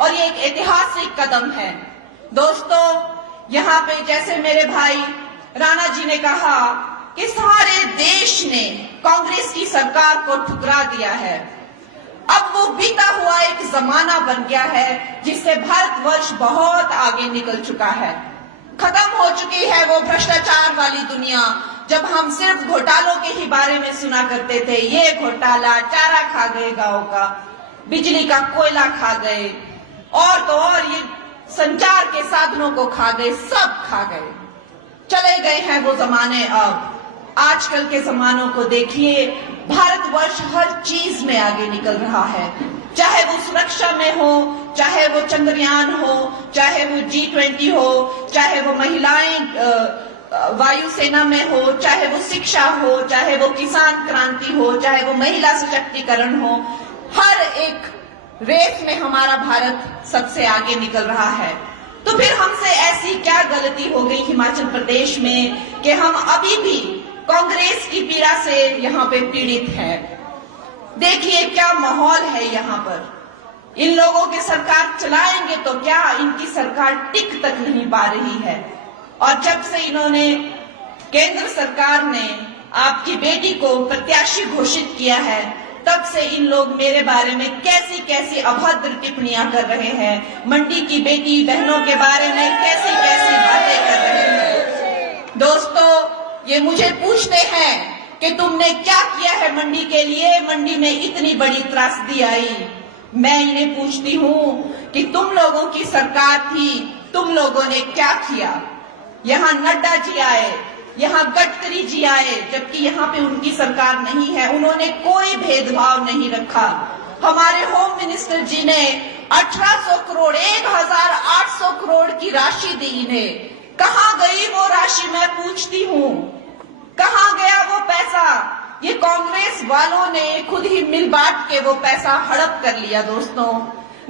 और ये एक ऐतिहासिक कदम है। दोस्तों, यहाँ पे जैसे मेरे भाई राणा जी ने कहा कि सारे देश ने कांग्रेस की सरकार को ठुकरा दिया है। अब वो बीता हुआ एक जमाना बन गया है जिससे भारतवर्ष बहुत आगे निकल चुका है। खत्म हो चुकी है वो भ्रष्टाचार वाली दुनिया, जब हम सिर्फ घोटालों के ही बारे में सुना करते थे। ये घोटाला, चारा खा गए गांव का, बिजली का कोयला खा गए, और तो और ये संचार के साधनों को खा गए, सब खा गए। चले गए हैं वो जमाने। अब आजकल के जमानों को देखिए, भारतवर्ष हर चीज में आगे निकल रहा है, चाहे वो सुरक्षा में हो, चाहे वो चंद्रयान हो, चाहे वो G20 हो, चाहे वो महिलाएं वायुसेना में हो, चाहे वो शिक्षा हो, चाहे वो किसान क्रांति हो, चाहे वो महिला सशक्तिकरण हो। हर एक रेस में हमारा भारत सबसे आगे निकल रहा है। तो फिर हमसे ऐसी क्या गलती हो गई हिमाचल प्रदेश में कि हम अभी भी कांग्रेस की पीड़ा से यहाँ पे पीड़ित हैं। देखिए क्या माहौल है यहाँ पर। इन लोगों की सरकार चलाएंगे तो क्या, इनकी सरकार टिक तक नहीं पा रही है। और जब से इन्होंने, केंद्र सरकार ने आपकी बेटी को प्रत्याशी घोषित किया है, तब से इन लोग मेरे बारे में कैसी कैसी अभद्र टिप्पणियां कर रहे हैं। मंडी की बेटी बहनों के बारे में कैसी कैसी बातें कर रहे हैं। दोस्तों, ये मुझे पूछते हैं कि तुमने क्या किया है मंडी के लिए, मंडी में इतनी बड़ी त्रासदी आई। मैं इन्हें पूछती हूँ कि तुम लोगों की सरकार थी, तुम लोगों ने क्या किया। यहाँ नड्डा जी आए, यहाँ गडकरी जी आए, जबकि यहाँ पे उनकी सरकार नहीं है, उन्होंने कोई भेदभाव नहीं रखा। हमारे होम मिनिस्टर जी ने 1800 करोड़ 1800 करोड़ की राशि दी इन्हें। कहाँ गई वो राशि, मैं पूछती हूँ, कहाँ गया वो पैसा। ये कांग्रेस वालों ने खुद ही मिल बांट के वो पैसा हड़प कर लिया। दोस्तों,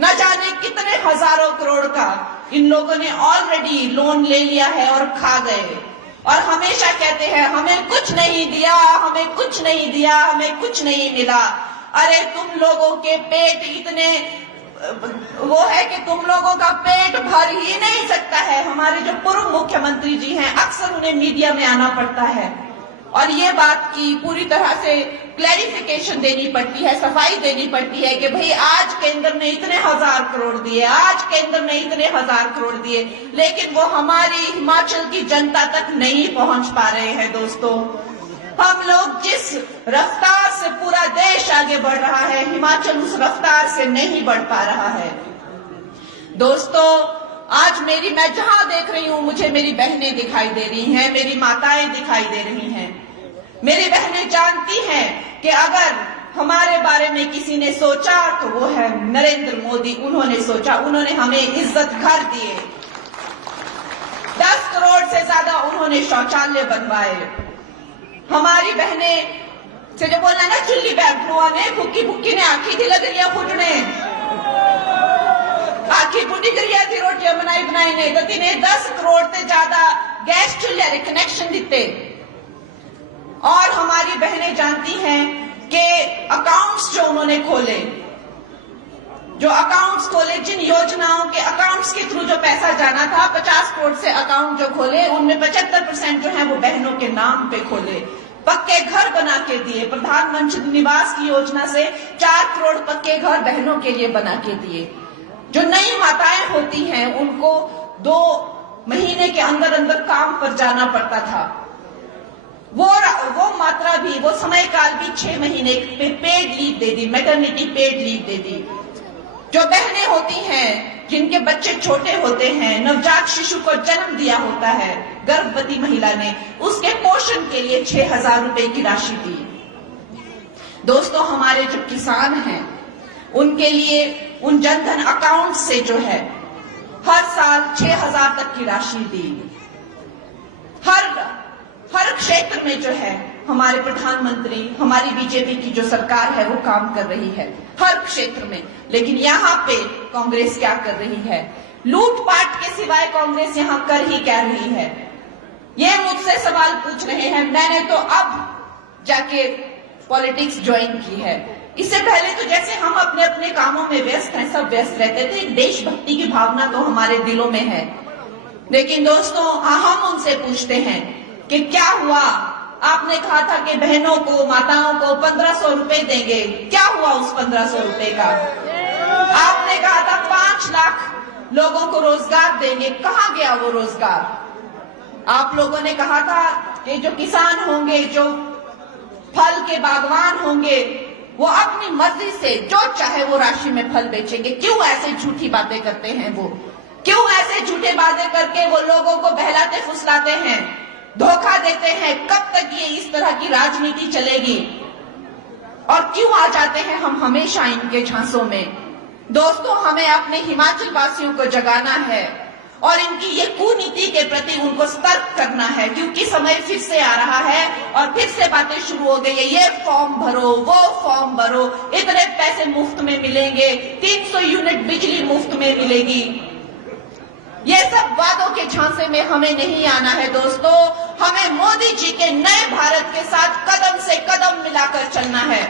न जाने कितने हजारों करोड़ का इन लोगों ने ऑलरेडी लोन ले लिया है और खा गए। और हमेशा कहते हैं हमें कुछ नहीं दिया, हमें कुछ नहीं दिया, हमें कुछ नहीं मिला। अरे तुम लोगों के पेट इतने वो है कि तुम लोगों का पेट भर ही नहीं सकता है। हमारे जो पूर्व मुख्यमंत्री जी हैं, अक्सर उन्हें मीडिया में आना पड़ता है और ये बात की पूरी तरह से क्लैरिफिकेशन देनी पड़ती है, सफाई देनी पड़ती है कि भाई आज केंद्र ने इतने हजार करोड़ दिए, आज केंद्र ने इतने हजार करोड़ दिए, लेकिन वो हमारी हिमाचल की जनता तक नहीं पहुंच पा रहे हैं। दोस्तों, हम लोग जिस रफ्तार से पूरा देश आगे बढ़ रहा है, हिमाचल उस रफ्तार से नहीं बढ़ पा रहा है। दोस्तों, आज मैं जहां देख रही हूं, मुझे मेरी बहनें दिखाई दे रही हैं, मेरी माताएं दिखाई दे रही हैं। मेरी बहनें जानती हैं कि अगर हमारे बारे में किसी ने सोचा तो वो है नरेंद्र मोदी। उन्होंने सोचा, उन्होंने हमें इज्जत घर दिए, 10 करोड़ से ज्यादा उन्होंने शौचालय बनवाए। हमारी बहनें से जो बोलना ना, चुल्ली बैठुआ ने भुक्की भुक्की ने आखी थी लग रही फुटने, आखी फुटी करिया थी, रोटियां बनाई बनाई ने, तो तिन्हें 10 करोड़ से ज्यादा गैस चूल्हे कनेक्शन दिते। और हमारी बहनें जानती हैं कि अकाउंट्स जो उन्होंने खोले, जिन योजनाओं के अकाउंट्स के थ्रू जो पैसा जाना था, 50 करोड़ से अकाउंट जो खोले, उनमें 75% जो है वो बहनों के नाम पे खोले। पक्के घर बना के दिए, प्रधानमंत्री निवास की योजना से 4 करोड़ पक्के घर बहनों के लिए बना के दिए। जो नई माताएं होती हैं उनको 2 महीने के अंदर अंदर काम पर जाना पड़ता था, वो मात्रा भी, वो समय काल भी 6 महीने पे पेड लीव दे दी, मैटरनिटी पेड लीव दे दी। जो बहनें होती हैं जिनके बच्चे छोटे होते हैं, नवजात शिशु को जन्म दिया होता है गर्भवती महिला ने, उसके पोषण के लिए 6000 रुपए की राशि दी। दोस्तों, हमारे जो किसान हैं उनके लिए उन जनधन अकाउंट से जो है हर साल 6000 तक की राशि दी। हर क्षेत्र में जो है हमारे प्रधानमंत्री, हमारी बीजेपी की जो सरकार है वो काम कर रही है हर क्षेत्र में। लेकिन यहाँ पे कांग्रेस क्या कर रही है? लूटपाट के सिवाय कांग्रेस यहाँ कर ही क्या रही है? ये मुझसे सवाल पूछ रहे हैं। मैंने तो अब जाके पॉलिटिक्स ज्वाइन की है इससे पहले तो जैसे हम अपने अपने कामों में व्यस्त हैं, सब व्यस्त रहते थे, एक देशभक्ति की भावना तो हमारे दिलों में है। लेकिन दोस्तों हम उनसे पूछते हैं कि क्या हुआ? आपने कहा था कि बहनों को, माताओं को 1500 रुपए देंगे, क्या हुआ उस 1500 रुपए का? आपने कहा था 5 लाख लोगों को रोजगार देंगे, कहां गया वो रोजगार? आप लोगों ने कहा था कि जो किसान होंगे, जो फल के बागवान होंगे, वो अपनी मर्जी से जो चाहे वो राशि में फल बेचेंगे। क्यों ऐसे झूठी बातें करते हैं वो? क्यों ऐसे झूठे बातें करके वो लोगों को बहलाते फुसलाते हैं, धोखा देते हैं? कब तक ये इस तरह की राजनीति चलेगी? और क्यों आ जाते हैं हम हमेशा इनके झांसों में? दोस्तों, हमें अपने हिमाचल वासियों को जगाना है और इनकी ये कुनीति के प्रति उनको सतर्क करना है, क्योंकि समय फिर से आ रहा है और फिर से बातें शुरू हो गई है। ये फॉर्म भरो, वो फॉर्म भरो, इतने पैसे मुफ्त में मिलेंगे, 300 यूनिट बिजली मुफ्त में मिलेगी। ये सब वादों के झांसे में हमें नहीं आना है दोस्तों। हमें मोदी जी के नए भारत के साथ कदम से कदम मिलाकर चलना है।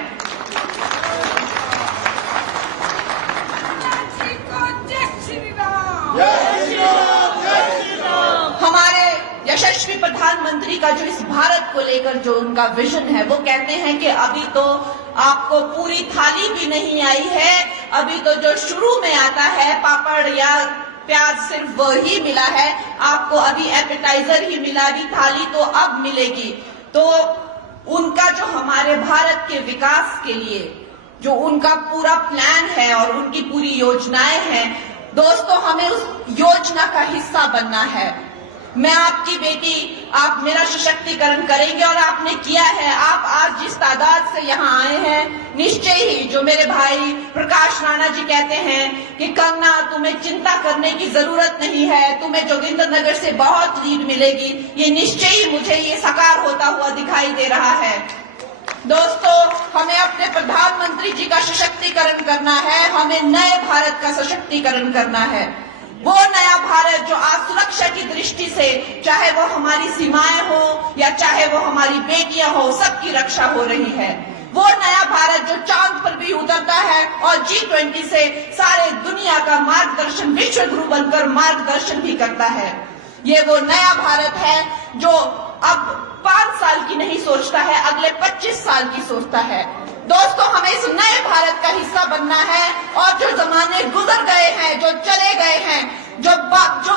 हमारे यशस्वी प्रधानमंत्री का जो इस भारत को लेकर जो उनका विजन है, वो कहते हैं कि अभी तो आपको पूरी थाली भी नहीं आई है, अभी तो जो शुरू में आता है पापड़ या प्याज सिर्फ वही मिला है, आपको अभी एपेटाइजर ही मिला, अभी थाली तो अब मिलेगी। तो उनका जो हमारे भारत के विकास के लिए जो उनका पूरा प्लान है और उनकी पूरी योजनाएं हैं, दोस्तों हमें उस योजना का हिस्सा बनना है। मैं आपकी बेटी, आप मेरा सशक्तिकरण करेंगे और आपने किया है। आप आज जिस तादाद से यहाँ आए हैं, निश्चय ही जो मेरे भाई प्रकाश राणा जी कहते हैं कि कंगना तुम्हें चिंता करने की जरूरत नहीं है, तुम्हें जोगिंद्रनगर से बहुत लीड मिलेगी, ये निश्चय ही मुझे ये साकार होता हुआ दिखाई दे रहा है। दोस्तों, हमें अपने प्रधानमंत्री जी का सशक्तिकरण करना है, हमें नए भारत का सशक्तिकरण करना है। वो नया भारत जो आज सुरक्षा की दृष्टि से, चाहे वो हमारी सीमाएं हो या चाहे वो हमारी बेटियां हो, सबकी रक्षा हो रही है। वो नया भारत जो चांद पर भी उतरता है और G20 से सारे दुनिया का मार्गदर्शन, विश्व गुरु बनकर मार्गदर्शन भी करता है। ये वो नया भारत है जो अब 5 साल की नहीं सोचता है, अगले 25 साल की सोचता है। दोस्तों, हमें इस नए भारत का हिस्सा बनना है और जो जमाने गुजर गए हैं, जो चले गए हैं, जो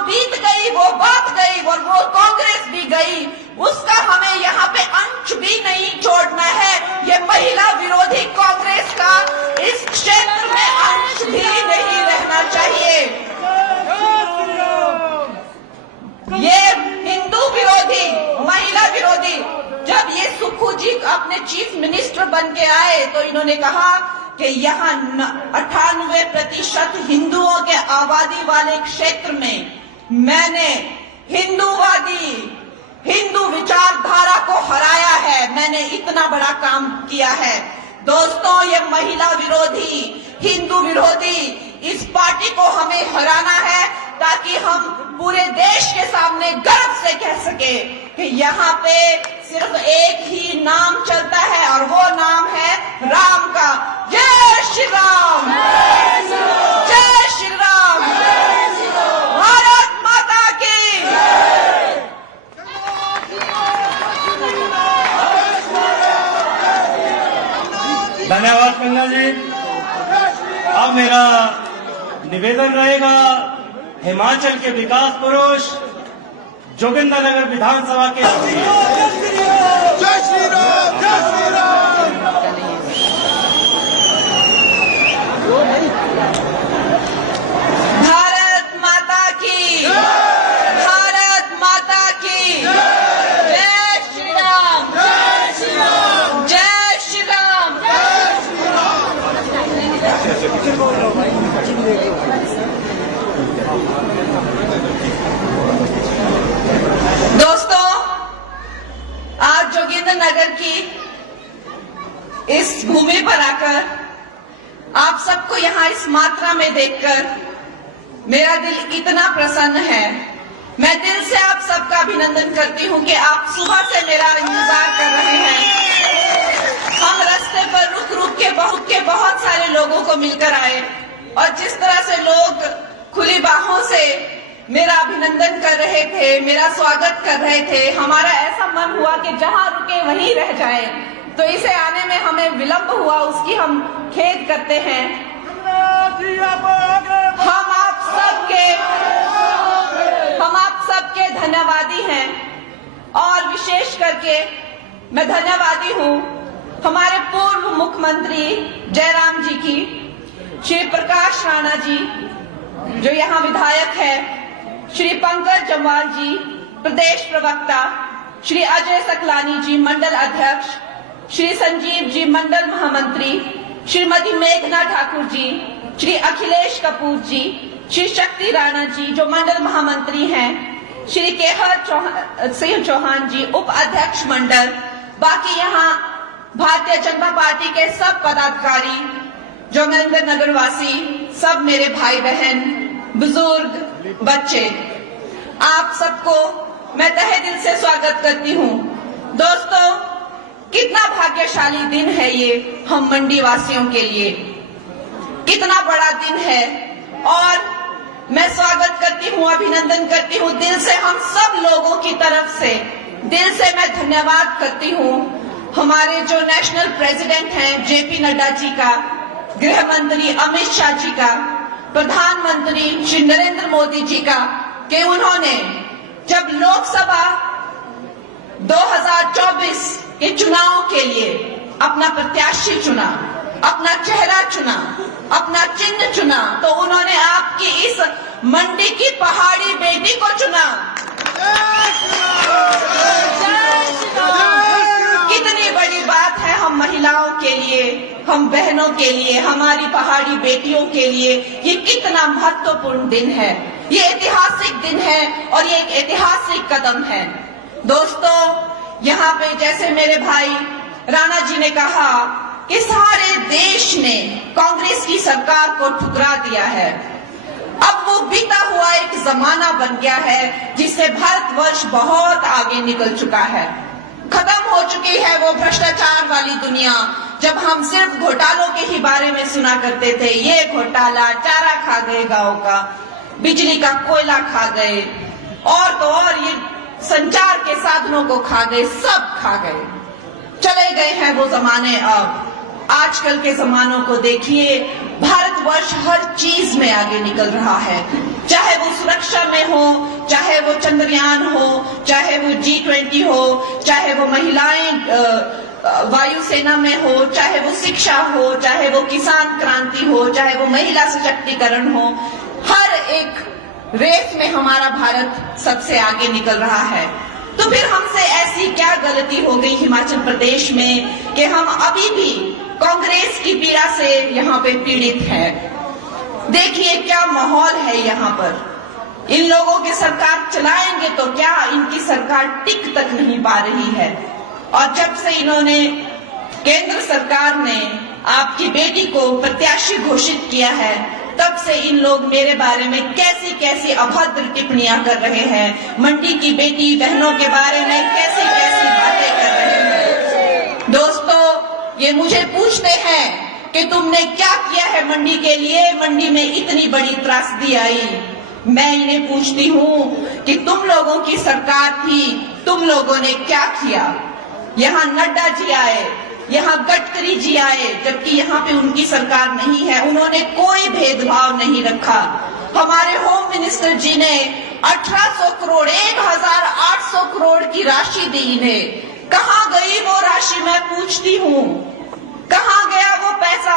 बीत गई वो बात गई और वो कांग्रेस भी गई, उसका हमें यहाँ पे अंश भी नहीं छोड़ना है। ये महिला विरोधी कांग्रेस का इस क्षेत्र में अंश भी नहीं रहना चाहिए। ये हिंदू विरोधी, महिला विरोधी, जब ये सुक्खू जी अपने चीफ मिनिस्टर बन के आए तो इन्होंने कहा कि यहाँ 98% हिंदुओं के आबादी वाले क्षेत्र में मैंने हिंदूवादी, हिंदू विचारधारा को हराया है, मैंने इतना बड़ा काम किया है। दोस्तों, ये महिला विरोधी, हिंदू विरोधी इस पार्टी को हमें हराना है ताकि हम पूरे देश के सामने गर्व से कह सके कि यहाँ पे सिर्फ एक ही नाम चलता है और वो नाम है राम का। जय श्री राम, जय श्री राम, भारत माता की। धन्यवाद कंगना जी। अब मेरा निवेदन रहेगा हिमाचल के विकास पुरुष जोगिंद्रनगर विधानसभा के जय श्री राम, जय श्री राम। भारत माता की, भारत माता की। जय श्री राम, जय श्री राम, जय श्री राम। जय श्री राम। दोस्तों, आज जोगिंद्रनगर की इस भूमि पर आकर आप सबको यहाँ इस मात्रा में देखकर मेरा दिल इतना प्रसन्न है। मैं दिल से आप सबका अभिनंदन करती हूँ कि आप सुबह से मेरा इंतजार कर रहे हैं। हम रास्ते पर रुक रुक के बहुत सारे लोगों को मिलकर आए और जिस तरह से लोग खुली बाहों से मेरा अभिनंदन कर रहे थे, मेरा स्वागत कर रहे थे, हमारा ऐसा मन हुआ कि जहां रुके वहीं रह जाए। तो इसे आने में हमें विलंब हुआ, उसकी हम खेद करते हैं। हम आप सबके धन्यवादी हैं और विशेष करके मैं धन्यवादी हूं हमारे पूर्व मुख्यमंत्री जयराम जी की, श्री प्रकाश राणा जी जो यहाँ विधायक है, श्री पंकज जम्वाल जी प्रदेश प्रवक्ता, श्री अजय सकलानी जी मंडल अध्यक्ष, श्री संजीव जी मंडल महामंत्री, श्रीमती मेघना ठाकुर जी, श्री अखिलेश कपूर जी, श्री शक्ति राणा जी जो मंडल महामंत्री हैं, श्री केहर सिंह चौहान जी उप अध्यक्ष मंडल, बाकी यहाँ भारतीय जनता पार्टी के सब पदाधिकारी, जोगिंदर नगर वासी, सब मेरे भाई बहन, बुजुर्ग, बच्चे, आप सबको मैं तहे दिल से स्वागत करती हूँ। दोस्तों, कितना भाग्यशाली दिन है ये हम मंडी वासियों के लिए, कितना बड़ा दिन है और मैं स्वागत करती हूँ, अभिनंदन करती हूँ दिल से, हम सब लोगों की तरफ से दिल से मैं धन्यवाद करती हूँ हमारे जो नेशनल प्रेसिडेंट हैं जेपी नड्डा जी का, गृह मंत्री अमित शाह जी का, प्रधानमंत्री श्री नरेंद्र मोदी जी का, कि उन्होंने जब लोकसभा 2024 के चुनाव के लिए अपना प्रत्याशी चुना, अपना चेहरा चुना, अपना चिन्ह चुना, तो उन्होंने आपकी इस मंडी की पहाड़ी बेटी को चुना। कितनी बड़ी बात है हम महिलाओं के लिए, हम बहनों के लिए, हमारी पहाड़ी बेटियों के लिए ये कितना महत्वपूर्ण दिन है, ये ऐतिहासिक दिन है और ये एक ऐतिहासिक कदम है। दोस्तों, यहाँ पे जैसे मेरे भाई राणा जी ने कहा कि सारे देश ने कांग्रेस की सरकार को ठुकरा दिया है। अब वो बीता हुआ एक जमाना बन गया है जिससे भारतवर्ष बहुत आगे निकल चुका है। खत्म हो चुकी है वो भ्रष्टाचार वाली दुनिया जब हम सिर्फ घोटालों के ही बारे में सुना करते थे। ये घोटाला, चारा खा गए गांव का, बिजली का कोयला खा गए और तो और ये संचार के साधनों को खा गए, सब खा गए। चले गए हैं वो जमाने। अब आजकल के जमानों को देखिए, भारतवर्ष हर चीज में आगे निकल रहा है, चाहे वो सुरक्षा में हो, चाहे वो चंद्रयान हो, चाहे वो G20 हो, चाहे वो महिलाएं वायुसेना में हो, चाहे वो शिक्षा हो, चाहे वो किसान क्रांति हो, चाहे वो महिला सशक्तिकरण हो, हर एक रेस में हमारा भारत सबसे आगे निकल रहा है। तो फिर हमसे ऐसी क्या गलती हो गई हिमाचल प्रदेश में कि हम अभी भी कांग्रेस की पीड़ा से यहाँ पे पीड़ित हैं। देखिए क्या माहौल है यहाँ पर। इन लोगों की सरकार चलाएंगे तो क्या, इनकी सरकार टिक तक नहीं पा रही है। और जब से इन्होंने, केंद्र सरकार ने आपकी बेटी को प्रत्याशी घोषित किया है, तब से इन लोग मेरे बारे में कैसी कैसी अभद्र टिप्पणियां कर रहे हैं, मंडी की बेटी बहनों के बारे में कैसी कैसी बातें कर रहे हैं। दोस्तों, ये मुझे पूछते हैं कि तुमने क्या किया है मंडी के लिए, मंडी में इतनी बड़ी त्रासदी आई। मैं इन्हें पूछती हूँ कि तुम लोगों की सरकार थी, तुम लोगों ने क्या किया। यहाँ नड्डा जी आए, यहाँ गडकरी जी आए, जबकि यहाँ पे उनकी सरकार नहीं है, उन्होंने कोई भेदभाव नहीं रखा। हमारे होम मिनिस्टर जी ने 1800 करोड़ 1800 करोड़ की राशि दी इन्हें। कहाँ गई वो राशि, मैं पूछती हूँ, कहाँ गया वो पैसा।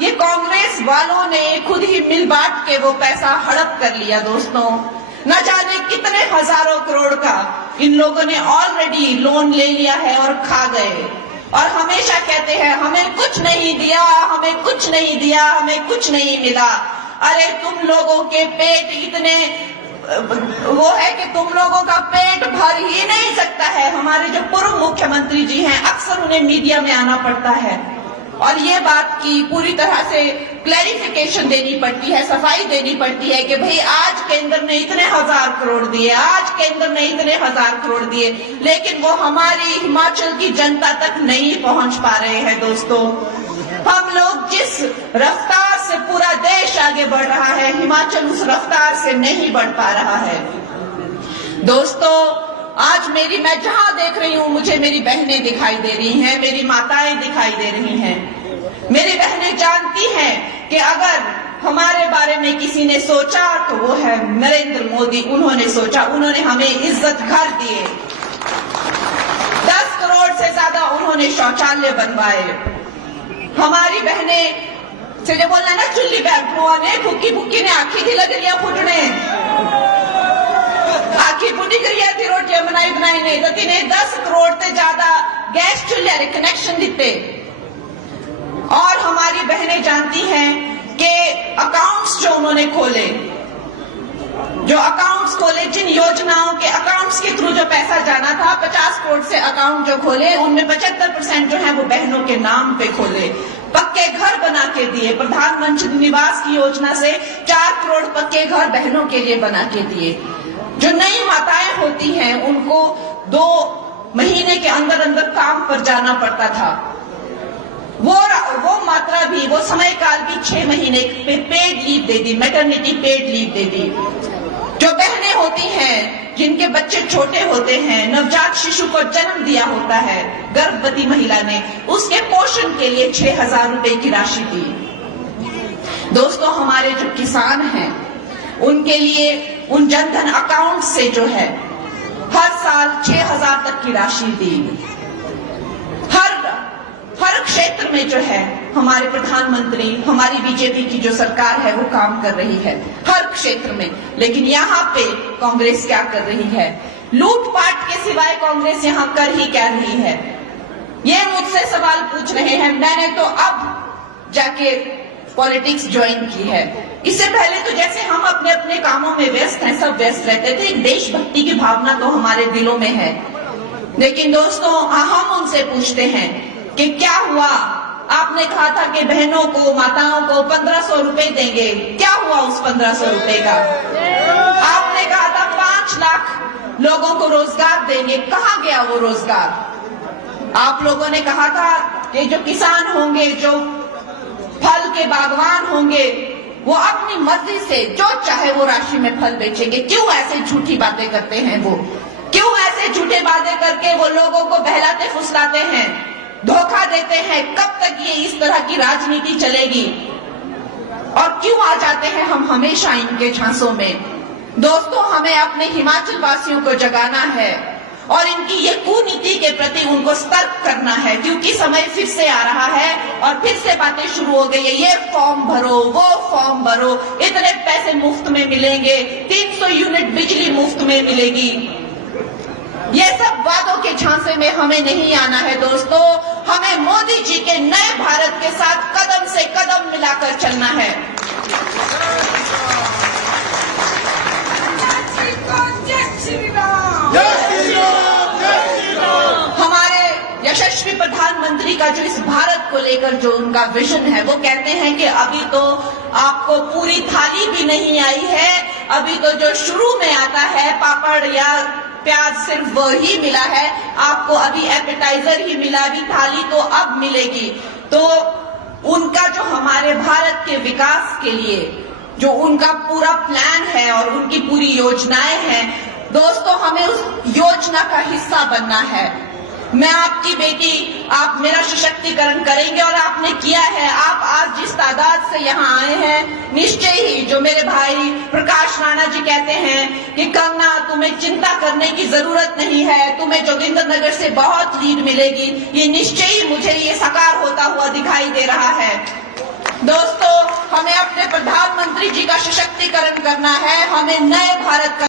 ये कांग्रेस वालों ने खुद ही मिल बांट के वो पैसा हड़प कर लिया। दोस्तों, न जाने कितने हजारों करोड़ का इन लोगों ने ऑलरेडी लोन ले लिया है और खा गए। और हमेशा कहते हैं हमें कुछ नहीं दिया, हमें कुछ नहीं दिया, हमें कुछ नहीं मिला। अरे तुम लोगों के पेट इतने वो है कि तुम लोगों का पेट भर ही नहीं सकता है। हमारे जो पूर्व मुख्यमंत्री जी हैं, अक्सर उन्हें मीडिया में आना पड़ता है और ये बात की पूरी तरह से क्लैरिफिकेशन देनी पड़ती है, सफाई देनी पड़ती है कि भाई आज केंद्र ने इतने हजार करोड़ दिए, आज केंद्र ने इतने हजार करोड़ दिए, लेकिन वो हमारी हिमाचल की जनता तक नहीं पहुंच पा रहे हैं। दोस्तों, हम लोग जिस रफ्तार से पूरा देश आगे बढ़ रहा है, हिमाचल उस रफ्तार से नहीं बढ़ पा रहा है। दोस्तों, आज मैं जहां देख रही हूं, मुझे मेरी बहनें दिखाई दे रही हैं, मेरी माताएं दिखाई दे रही हैं। मेरी बहनें जानती हैं कि अगर हमारे बारे में किसी ने सोचा तो वो है नरेंद्र मोदी। उन्होंने सोचा, उन्होंने हमें इज्जत घर दिए, 10 करोड़ से ज्यादा उन्होंने शौचालय बनवाए। हमारी बहनें से जो बोलना ना, चुल्ली बैठो ने भुक्की भुक्की ने आखी थी लग रही फुटने, आखी फुटी करिए थी, रोटियां बनाई ने तो तिन्हें 10 करोड़ से ज्यादा गैस चूल्हे रे कनेक्शन दिते। और हमारी बहनें जानती हैं कि अकाउंट्स जो उन्होंने खोले, जिन योजनाओं के अकाउंट्स के थ्रू जो पैसा जाना था, 50 करोड़ से अकाउंट जो खोले, उनमें 75% जो है वो बहनों के नाम पे खोले। पक्के घर बना के दिए, प्रधानमंत्री निवास की योजना से 4 करोड़ पक्के घर बहनों के लिए बना के दिए। जो नई माताएं होती हैं उनको 2 महीने के अंदर अंदर काम पर जाना पड़ता था, वो मात्रा भी, वो समय काल भी 6 महीने पे पेड लीव दे दी, मैटरनिटी पेड लीव दे दी। जो बहनें होती हैं जिनके बच्चे छोटे होते हैं, नवजात शिशु को जन्म दिया होता है गर्भवती महिला ने, उसके पोषण के लिए 6,000 रुपए की राशि दी। दोस्तों, हमारे जो किसान हैं उनके लिए उन जनधन अकाउंट से जो है हर साल 6,000 तक की राशि दी। हर क्षेत्र में जो है हमारे प्रधानमंत्री, हमारी बीजेपी की जो सरकार है वो काम कर रही है हर क्षेत्र में। लेकिन यहाँ पे कांग्रेस क्या कर रही है? लूटपाट के सिवाय कांग्रेस यहाँ कर ही क्या रही है? ये मुझसे सवाल पूछ रहे हैं। मैंने तो अब जाके पॉलिटिक्स ज्वाइन की है। इससे पहले तो जैसे हम अपने अपने कामों में व्यस्त हैं, सब व्यस्त रहते थे, एक देशभक्ति की भावना तो हमारे दिलों में है। लेकिन दोस्तों, हम उनसे पूछते हैं कि क्या हुआ? आपने कहा था कि बहनों को, माताओं को 1500 रुपए देंगे, क्या हुआ उस 1500 रुपए का? आपने कहा था 5 लाख लोगों को रोजगार देंगे, कहां गया वो रोजगार? आप लोगों ने कहा था कि जो किसान होंगे, जो फल के बागवान होंगे, वो अपनी मर्जी से जो चाहे वो राशि में फल बेचेंगे। क्यों ऐसे झूठी बातें करते हैं वो? क्यों ऐसे झूठे बातें करके वो लोगों को बहलाते फुसलाते हैं, धोखा देते हैं? कब तक ये इस तरह की राजनीति चलेगी? और क्यों आ जाते हैं हम हमेशा इनके झांसों में? दोस्तों, हमें अपने हिमाचल वासियों को जगाना है और इनकी ये कुनीति के प्रति उनको सतर्क करना है, क्योंकि समय फिर से आ रहा है और फिर से बातें शुरू हो गई है। ये फॉर्म भरो, वो फॉर्म भरो, इतने पैसे मुफ्त में मिलेंगे, 300 यूनिट बिजली मुफ्त में मिलेगी। ये सब वादों के झांसे में हमें नहीं आना है दोस्तों। हमें मोदी जी के नए भारत के साथ कदम से कदम मिलाकर चलना है। हमारे यशस्वी प्रधानमंत्री का जो इस भारत को लेकर जो उनका विजन है, वो कहते हैं कि अभी तो आपको पूरी थाली भी नहीं आई है, अभी तो जो शुरू में आता है पापड़ या प्याज सिर्फ वो ही मिला है, आपको अभी एपेटाइजर ही मिला, अभी थाली तो अब मिलेगी। तो उनका जो हमारे भारत के विकास के लिए जो उनका पूरा प्लान है और उनकी पूरी योजनाएं हैं, दोस्तों, हमें उस योजना का हिस्सा बनना है। मैं आपकी बेटी, आप मेरा सशक्तिकरण करेंगे और आपने किया है। आप आज जिस तादाद से यहाँ आए हैं, निश्चय ही जो मेरे भाई प्रकाश राणा जी कहते हैं कि कंगना, तुम्हें चिंता करने की जरूरत नहीं है, तुम्हें जोगिंद्रनगर से बहुत लीड मिलेगी, ये निश्चय ही मुझे ये साकार होता हुआ दिखाई दे रहा है। दोस्तों, हमें अपने प्रधानमंत्री जी का सशक्तिकरण करना है, हमें नए भारत का